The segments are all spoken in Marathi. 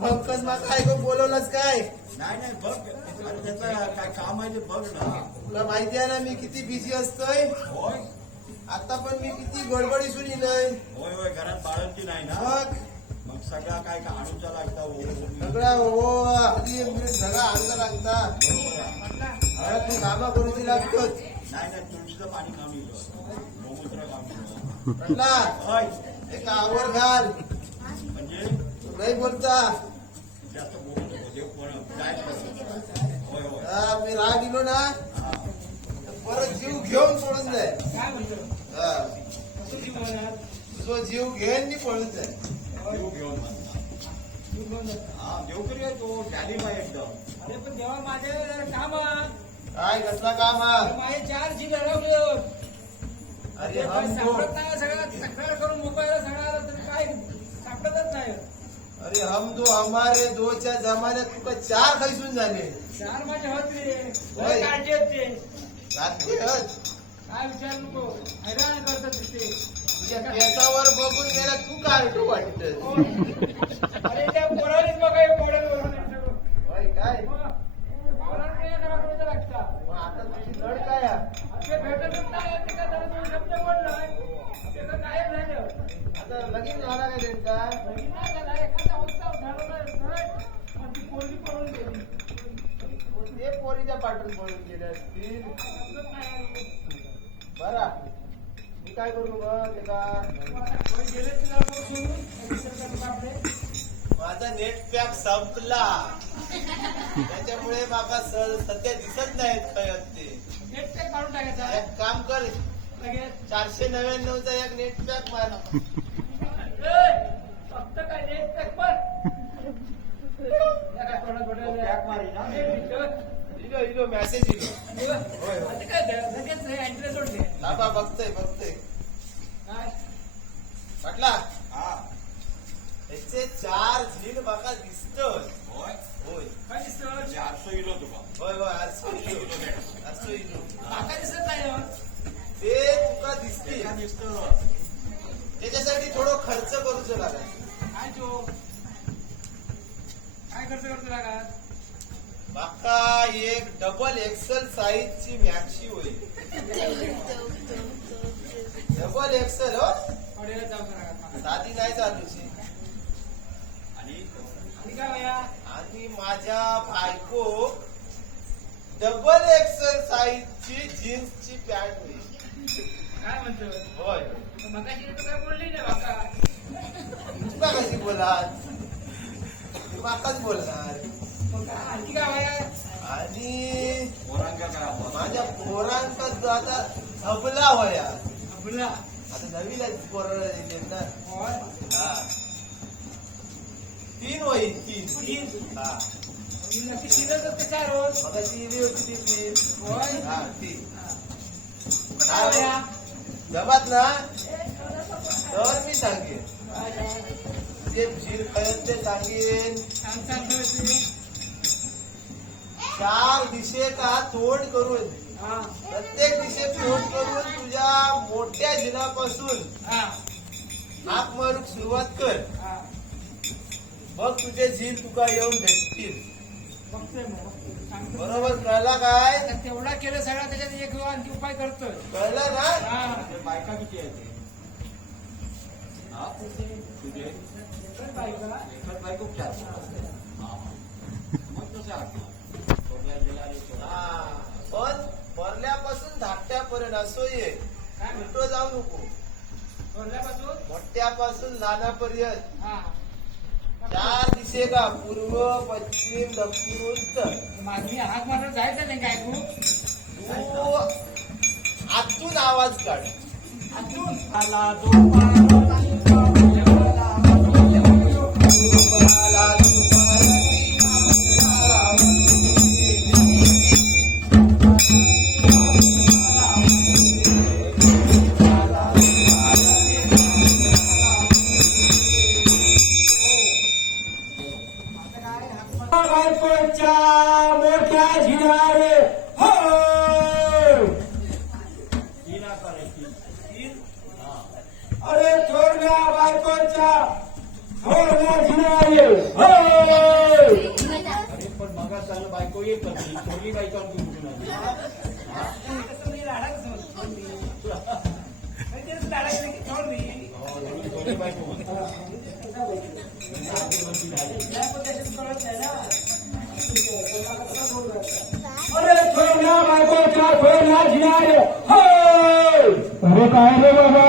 भंकस माका ऐकून बोलवलास काय? नाही नाही बघ अरे त्याचं काय काम आहे ते बघ ना. तुला माहिती आहे ना मी किती बिझी असतोय? होय. आता पण मी किती गडबडीसून येलोय होय होय घरात बाळंती नाही ना. मग? मग सगळा काय का आणूचा लागता हो सगळा हो अगदी म्हणजे सगळा अंग लागता. अरे तू कामा करूची लागतोच नाही नाही तुळशीचं पाणी काम गोमूत्र काम होय. एक आवर घाल. म्हणजे? नाही बोलता जास्त बोलत नको देव कोण काय करत होय होय हा, मी राग गेलो ना? परत जीव घेऊन सोडून जाय तुझं जीव घेऊन पळून जाय देव घेऊन देवकरी आहे तो आहे एकदम. अरे पण देवा माझे काम. काय कसला काम हा माझे चार जी घडवले अरे सापडत नाही सगळं तक्रार करून मोबाईल तरी काय सापडतच नाही. अरे हम दो हमारे दोच्या जमान्यात तुका चार खैसून झाले चार माझे होत रे होय. लय काळजी आहेत ते रात्री हट. काय विचार नको हैराण करतात ते तुझ्या केसावर बघून गेला तू कार्टू वाटत अरे त्या पोरानेच बघा हे पोरं काय मग, पोरांना हे लागतं. मग आता तुझी लढ काय हा? लगीन झाला काय त्यांचा. लगीन नाही झालं, एखादा उत्सव झाला पोरगी पळून गेली. ते पोरीच्या पाठून पळून गेले असतील. बरा. मी काय करू मग कोणी गेले कापले. माझा नेट पॅक संपला. त्याच्यामुळे माका सध्या दिसत नाहीत काय ते नेट पॅक काढून टाकायचा एक काम कर. लगेच. चारशे नव्याण्णवचा एक नेट पॅक मार. ए, फक्त काय नेट पॅक काय मारी ना. विचार. इलो इलो मेसेज इलो होय, होय. आता काय ध- लगेच हे बघतोय बघतोय. काय? म्हटला हा. याचे चार झील माका दिसतोय. होय. होय काय चारशे किलो तुका होय होय असो इलो किलो दिसत नाही ते तुका दिसतील त्याच्यासाठी थोडं खर्च करूचं लागत काय तो काय खर्च करतो लागत माका एक डबल एक्सेल साईजची मॅक्सी होईल डबल एक्सेल हो साधी नाही चालूची आणि आणि काय? आणि माझ्या बायको डबल एक्सेल साईजची जीन्सची पॅन्ट होईल काय म्हणतो? होय. मगाशी काय बोलली नाही बाका तुला कशी बोलात तू माकाच बोलणार. आणखी काय आणि माझ्या पोरांचा आता झबला होया. बोला आता नवीन पोराला दिले ना. होय. हा. तीन होईल तीन. तीन? हा. नक्की तीनच असते चार रोज मग ती होती ती तीन होय. हा तीन. काय जमात ना? तर मी सांगेन. जे झील खरंच ते सांगेन. सांग सांग खरं चार दिशेचा तोंड करून? प्रत्येक दिशेत तोंड करून तुझ्या मोठ्या झिलापासून हा. हाक मारूक सुरुवात कर. मग तुझे झील तुका येऊन भेटतील. बघतोय मग. सांगतो. बरोबर कळला काय? आता तेवढा केलं सगळा त्याच्यात एक आणखी उपाय करतोय. कळलं ना? हा. ते बायका किती आहे ते हा? तुझे? एकच बायका. एकच बायको चार हा. मग कसं आटलं सोडल्या गेला रे सोडा. हा. पण भरल्यापासून धाकट्यापर्यंत असो ये काय म्हणतो? उलटो जाऊ नको. सोडल्यापासून मोठ्यापासून लहानापर्यंत. हा. चार दिशेला पूर्व पश्चिम दक्षिण उत्तर. माझी आग मात्र जायचं नाही काय तू? आतून आवाज काढ. आतून? आला तो अधिकार हो! अरे थोरल्या बायकोच्या थोरल्या जिनाये हो! पण मगा चाललं बायको येत नाही थोरली बायको कुठून आली बायको म्हणतात हो! अरे काय रे बाबा?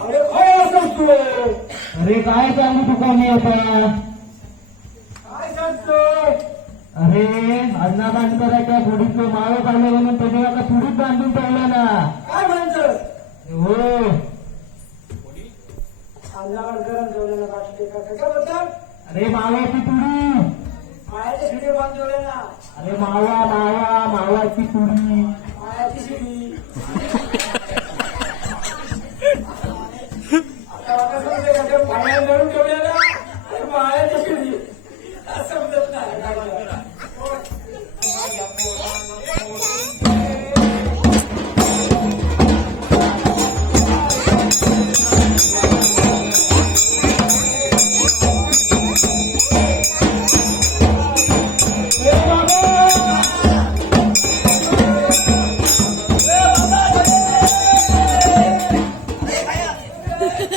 अरे काय सांगतो अरे काय सांगू तू कोणी आता? काय सांगतो अरे अन्नादान करायच्या गुढीचं माळ आलं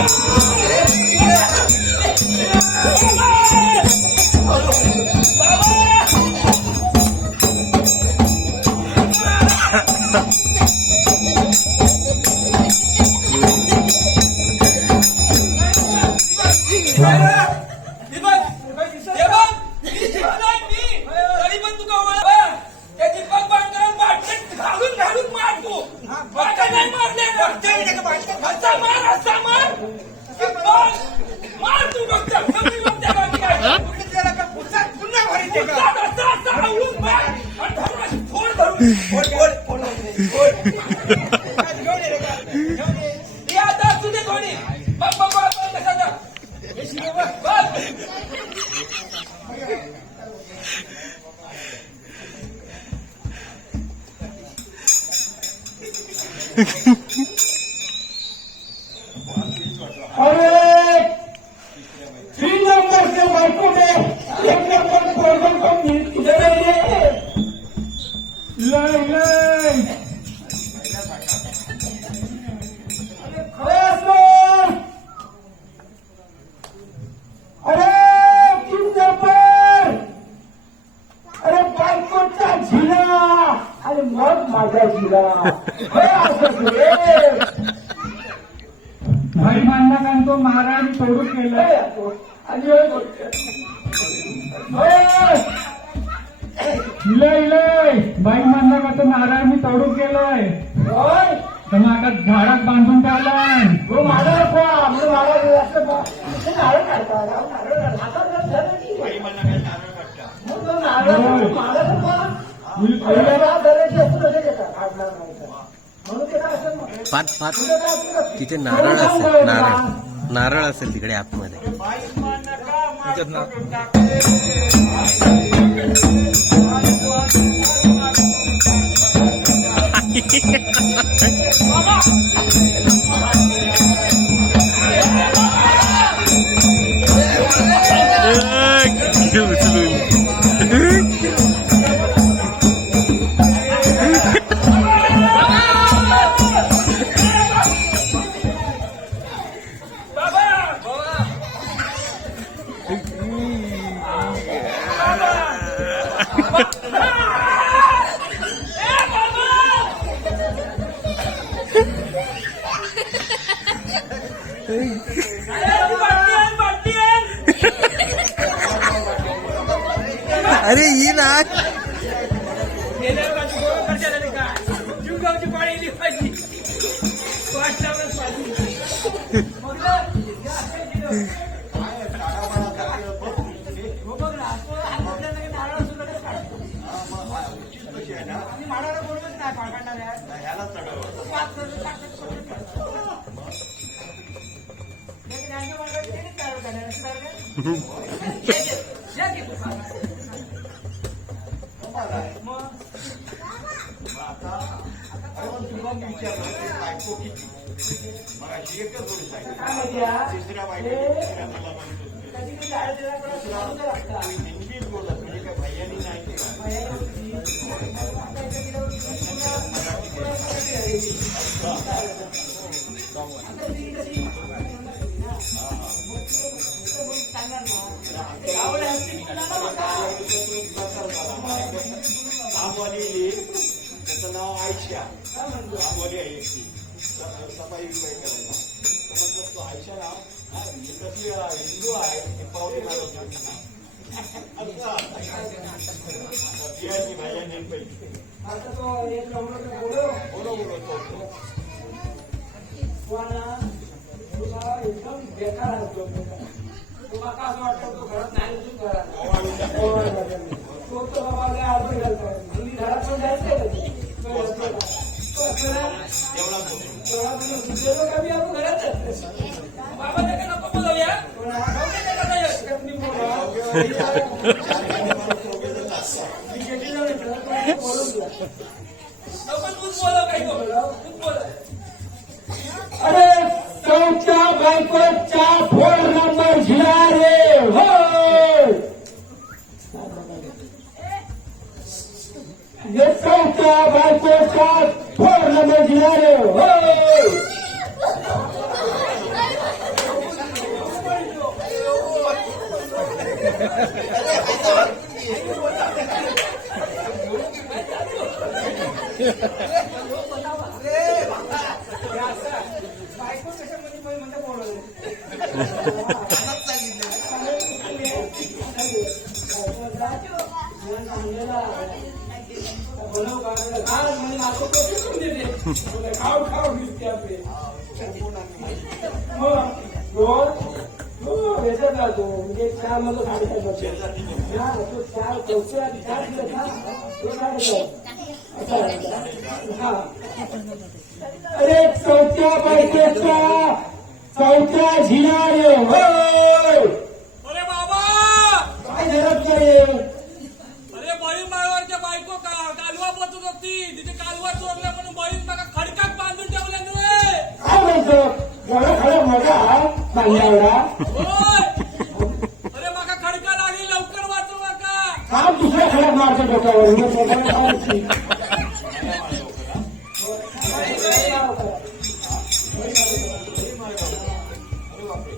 Bye. पुन्हा पहिल्या इलय- वेळा दराची असं कसं घेतात? काढणार नाही तर. म्हणून ते काय असेल मग? पाच पाच का? तिथे नारळ असेल नारळ. नारळ असेल तिकडे आतमध्ये. बाई म्हणणं ना- अरे ही ना तिसऱ्या बायकोने तिसऱ्या मला त्याचं नाव आयशा. आंबोली आहे सफाई करायला. म्हटलं तो आयशा नाव. तशी हिंदू आहे ती पावली. असं. बियाची भाज्या नेम पाहिजे आता तो. एक तुला एकदम बेकार आहे तो बेकार. तुम्हाला असं वाटतं? तो घरात नाही उचलून घरात. तो तो बाबा लय आडवं घालतोय. तुम्ही घरात पण जायचंय कमी आपण घरात बाबा त्याला नको बोलवूया. पण हा भाऊ काही घरात जायचं. का बायकोचा फोन नंबर झिला रे. हो. ये चौथ्या बायकोचा फोन नंबर झिला रे हो खाऊ आपले म्हणजे चारमध्ये साडेसात वर्ष चार चौथ्या चार दिवस हा. चौथ्या झिला रे होय! अरे बाबा! काय घरात रे अरे बळी माळवारच्या बायको का? कालवा बसत होती. तिथे कालवा चोरला म्हणून बळी मला खडकात बांधून ठेवल्या तुळे काय म्हणतो? एवढा खरा मजा माझ्या एवढा? होय! अरे माका खडका लागली लवकर वाचू नका काम दुसऱ्या खड्यात मारतो डोक्यावर.